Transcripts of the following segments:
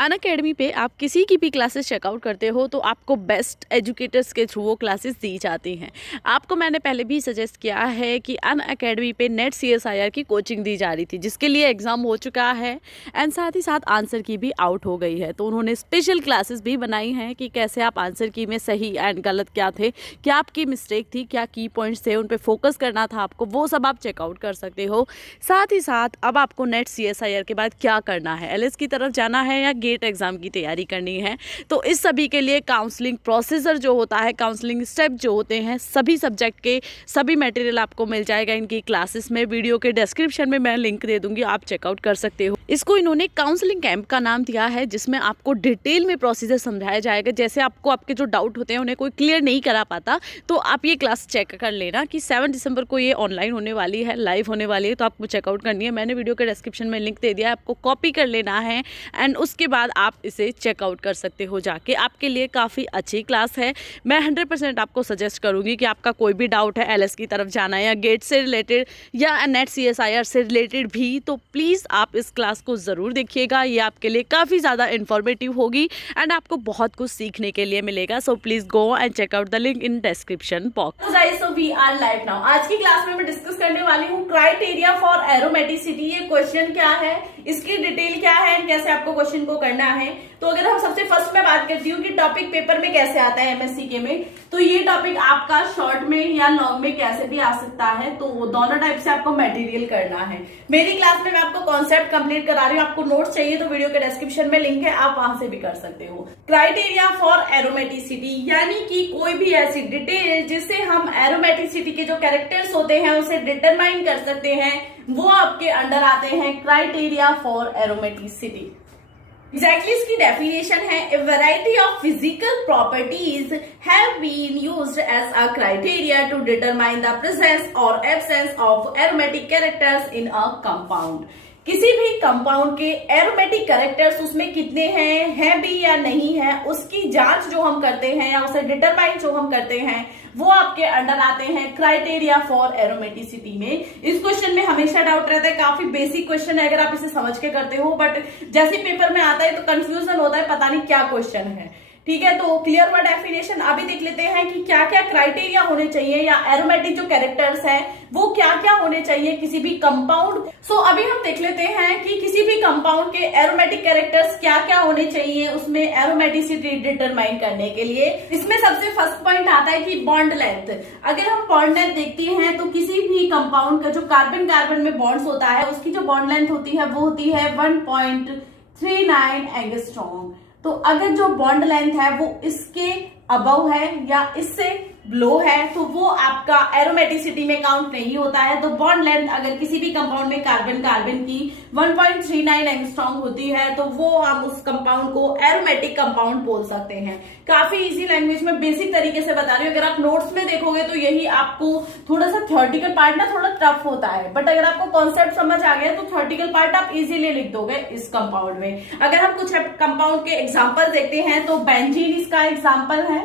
Unacademy पे आप किसी की भी क्लासेस चेकआउट करते हो तो आपको बेस्ट एजुकेटर्स के थ्रू वो क्लासेस दी जाती हैं। आपको मैंने पहले भी सजेस्ट किया है कि अनअकैडमी पे नेट CSIR की कोचिंग दी जा रही थी, जिसके लिए एग्ज़ाम हो चुका है एंड साथ ही साथ आंसर की भी आउट हो गई है। तो उन्होंने स्पेशल क्लासेस भी बनाई हैं कि कैसे आप आंसर की में सही एंड गलत क्या थे, क्या आपकी मिस्टेक थी, क्या की पॉइंट्स थे, उन पर फोकस करना था आपको, वो सब आप चेकआउट कर सकते हो। साथ ही साथ अब आपको नेट CSIR के बाद क्या करना है, LS की तरफ जाना है या गेट एग्ज़ाम की तैयारी करनी है। तो इस सभी के लिए काउंसलिंग प्रोसीजर जो होता है, काउंसलिंग स्टेप जो होते हैं, सभी सब्जेक्ट के सभी मटेरियल आपको मिल जाएगा इनकी क्लासेस में। वीडियो के डिस्क्रिप्शन में मैं लिंक दे दूंगी, आप चेकआउट कर सकते हो। इसको इन्होंने काउंसलिंग कैंप का नाम दिया है, जिसमें आपको डिटेल में प्रोसीजर समझाया जाएगा। जैसे आपको आपके जो डाउट होते हैं उन्हें कोई क्लियर नहीं करा पाता, तो आप ये क्लास चेक कर लेना कि 7 दिसंबर को ये ऑनलाइन होने वाली है, लाइव होने वाली है, तो आपको चेकआउट करनी है। मैंने वीडियो के डिस्क्रिप्शन में लिंक दे दिया है, आपको कॉपी कर लेना है एंड उसके बाद आप इसे चेकआउट कर सकते हो जाके। आपके लिए काफ़ी अच्छी क्लास है। मैं 100% आपको सजेस्ट करूंगी कि आपका कोई भी डाउट है LS की तरफ जाना है या गेट से रिलेटेड या नेट CSIR से रिलेटेड भी, तो प्लीज़ आप इस क्लास को ज़रूर देखिएगा। ये आपके लिए काफ़ी ज़्यादा इन्फॉर्मेटिव होगी एंड आपको बहुत कुछ सीखने के लिए मिलेगा। So please go and check out the link in description box. So we are live now. आज की क्लास में मैं डिस्कस करने वाली हूँ क्राइटेरिया फॉर एरोमेटिसिटी। ये क्वेश्चन क्या है, इसकी डिटेल क्या है, कैसे आपको क्वेश्चन को करना है। तो अगर हम सबसे फर्स्ट में बात करती हूँ कि टॉपिक पेपर में कैसे आता है MSc के में, तो ये टॉपिक आपका शॉर्ट में या लॉन्ग में कैसे भी आ सकता है। तो दोनों टाइप से आपको मटेरियल करना है। मेरी क्लास में मैं आपको कॉन्सेप्ट कंप्लीट करा रही हूँ। आपको नोट्स चाहिए तो वीडियो के डिस्क्रिप्शन में लिंक है, आप वहां से भी कर सकते हो। क्राइटेरिया फॉर एरोमेटिसिटी यानी कि कोई भी ऐसी डिटेल जिससे हम एरोमेटिसिटी के जो कैरेक्टर्स होते हैं उसे डिटरमाइन कर सकते हैं, वो आपके अंडर आते हैं क्राइटेरिया फॉर एरोमेटिसिटी। एग्जैक्टली इसकी डेफिनेशन है, a variety of physical properties have been used as a criteria to determine the presence और absence of aromatic characters in a compound. किसी भी कंपाउंड के एरोमेटिक कैरेक्टर्स उसमें कितने हैं भी या नहीं है, उसकी जांच जो हम करते हैं या उसे डिटरमाइन जो हम करते हैं, वो आपके अंडर आते हैं क्राइटेरिया फॉर एरोमेटिसिटी में। इस क्वेश्चन में हमेशा डाउट रहता है, काफी बेसिक क्वेश्चन है अगर आप इसे समझ के करते हो, बट जैसे पेपर में आता है तो कंफ्यूजन होता है, पता नहीं क्या क्वेश्चन है। ठीक है, तो क्लियर हुआ डेफिनेशन। अभी देख लेते हैं कि क्या क्या क्राइटेरिया होने चाहिए या एरोमेटिक जो कैरेक्टर्स हैं वो क्या क्या होने चाहिए किसी भी कंपाउंड। सो अभी हम देख लेते हैं कि किसी भी कंपाउंड के एरोमेटिक कैरेक्टर्स क्या क्या होने चाहिए उसमें एरोमेटिसिटी डिटरमाइन करने के लिए। इसमें सबसे फर्स्ट पॉइंट आता है कि बॉन्ड लेंथ। अगर हम बॉन्ड लेंथ देखते हैं तो किसी भी कंपाउंड का जो कार्बन कार्बन में बॉन्ड्स होता है उसकी जो बॉन्ड लेंथ होती है वो होती है 1.39 एंगस्ट्रॉम। तो अगर जो बॉन्ड लेंथ है वो इसके अबव है या इससे लो है तो वो आपका एरोमेटिसिटी में काउंट नहीं होता है। तो बॉन्ड लेंथ अगर किसी भी कंपाउंड में कार्बन कार्बन की 1.39 एंगस्ट्रॉम होती है तो वो हम उस कंपाउंड को एरोमेटिक कंपाउंड बोल सकते हैं। काफी इजी लैंग्वेज में बेसिक तरीके से बता रही हूँ। अगर आप नोट्स में देखोगे तो यही आपको थोड़ा सा थ्योरेटिकल पार्ट ना थोड़ा टफ होता है, बट अगर आपको कॉन्सेप्ट समझ आ गया तो थ्योरेटिकल पार्ट आप इजीली लिख दोगे इस कंपाउंड में। अगर हम कुछ कंपाउंड के एग्जाम्पल देखते हैं तो बेंजीन इसका एग्जाम्पल है,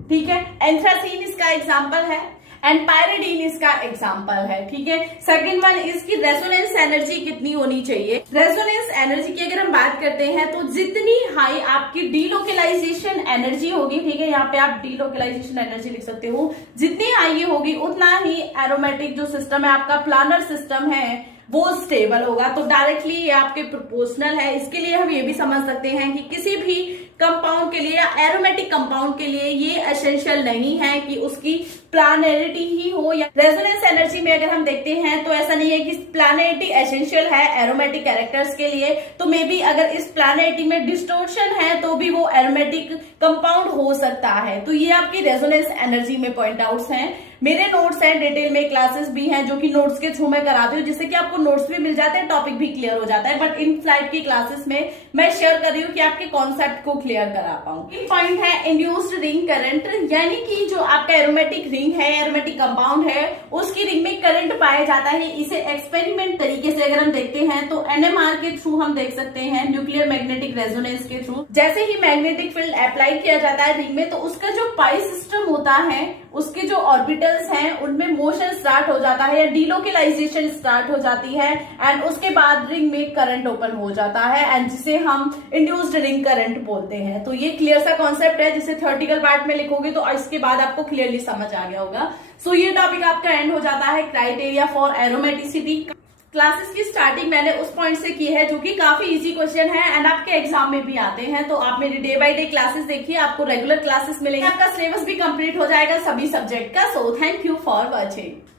ठीक है, एंथ्रासीन इसका एग्जाम्पल है एंड पायरिडीन इसका एग्जाम्पल है। ठीक है, सेकंड वन इसकी रेजोनेंस एनर्जी कितनी होनी चाहिए। रेजोनेंस एनर्जी की अगर हम बात करते हैं तो जितनी हाई आपकी डीलोकलाइजेशन एनर्जी होगी, ठीक है, यहाँ पे आप डीलोकलाइजेशन एनर्जी लिख सकते हो, जितनी हाई ये होगी उतना ही एरोमेटिक जो सिस्टम है आपका प्लानर सिस्टम है वो स्टेबल होगा। तो डायरेक्टली ये आपके प्रोपोर्शनल है। इसके लिए हम ये भी समझ सकते हैं कि किसी भी कंपाउंड के लिए या एरोमेटिक कंपाउंड के लिए ये एसेंशियल नहीं है कि उसकी प्लानरिटी ही हो। या रेजोनेंस एनर्जी में अगर हम देखते हैं तो ऐसा नहीं है कि प्लानरिटी एसेंशियल है एरोमेटिक कैरेक्टर्स के लिए, तो मे बी अगर इस प्लानरिटी में डिस्टोर्शन है तो भी वो एरोमेटिक कंपाउंड हो सकता है। तो ये आपकी रेजोनेंस एनर्जी में पॉइंट आउट्स हैं। मेरे नोट्स हैं, डिटेल में क्लासेस भी हैं जो कि नोट्स के थ्रू मैं कराती हूँ, जिससे कि आपको नोट्स भी मिल जाते हैं, टॉपिक भी क्लियर हो जाता है। बट इन फ्लाइट की क्लासेस में मैं शेयर कर रही हूँ कि आपके कॉन्सेप्ट को क्लियर करा पाऊँ। एक पॉइंट है इंड्यूस्ड रिंग करंट, यानी कि जो आपका एरोमेटिक रिंग है, एरोमेटिक कंपाउंड है, उसकी रिंग में करंट पाया जाता है। इसे एक्सपेरिमेंट तरीके से अगर हम देखते हैं तो NMR के थ्रू हम देख सकते हैं, न्यूक्लियर मैग्नेटिक मैग्नेटिक रेजोनेंस के थ्रू। जैसे ही मैग्नेटिक फील्ड अप्लाई किया जाता है रिंग में, तो उसका जो पाई सिस्टम होता है, उसके जो ऑर्बिटल्स हैं उनमें मोशन स्टार्ट हो जाता है या डीलोकेलाइजेशन स्टार्ट हो जाती है, एंड उसके बाद रिंग में करंट ओपन हो जाता है, एंड जिसे हम इंड्यूस्ड रिंग करंट बोलते हैं। तो ये क्लियर सा कॉन्सेप्ट है, जिसे थ्योरेटिकल पार्ट में लिखोगे तो इसके बाद आपको क्लियरली समझ आ गया होगा। सो ये टॉपिक आपका एंड हो जाता है क्राइटेरिया फॉर एरोमेटिसिटी। क्लासेस की स्टार्टिंग मैंने उस पॉइंट से की है जो कि काफी इजी क्वेश्चन है एंड आपके एग्जाम में भी आते हैं। तो आप मेरी डे बाय डे क्लासेस देखिए, आपको रेगुलर क्लासेस मिलेंगे, आपका सिलेबस भी कंप्लीट हो जाएगा सभी सब्जेक्ट का। So thank you for watching.